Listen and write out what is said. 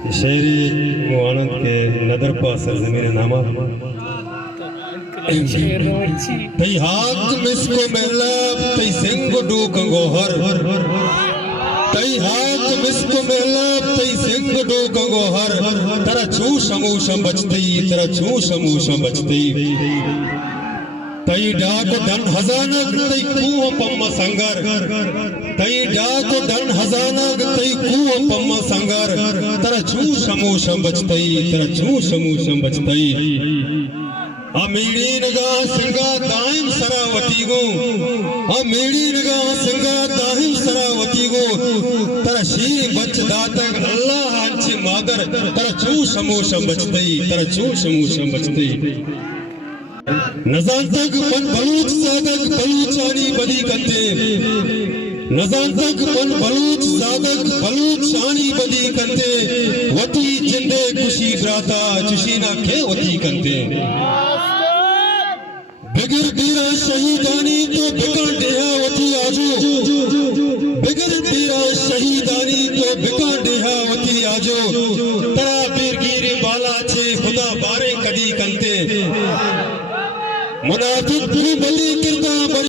शेरी मुआनंद के नदर पा सरजमीन नामा तई हाथ मिसको मेला तई सिंग डूकंगो हर तई हाथ मिसको मेला तई सिंग डूकंगो हर तेरा छू समूशम बचती तेरा छू समूशम बचती तई डाक धन हजानक तई कुओ पम्मा संगर तई डाक धन हजानक तई कुओ पम्मा संगर तेरा छू समूशम बचती तेरा छू समूशम बचती अमीरी नगा सिंगा दाइम सरावती गो अमीरी नगा सिंगा दाइम सरावती गो तेरा शी बच दातक अल्लाह अच्छी मागर तेरा छू समूशम बचती तेरा छू समूशम बचती नजान तक पन बलूच सादक बलूचानी बदी कंते नजान तक पन बलूच सादक बलूचानी बदी कंते वती जिंदे खुशी ब्राता चुशीना के वती कंते बिगर बीरा शहीदानी तो बिकर देहा वती आजो बिगर बीरा शहीदानी तो बिकर देहा वती आजो तरा बीरगिरी बाला छे खुदा बारे कदी कंते मुनाफिक बली किरदा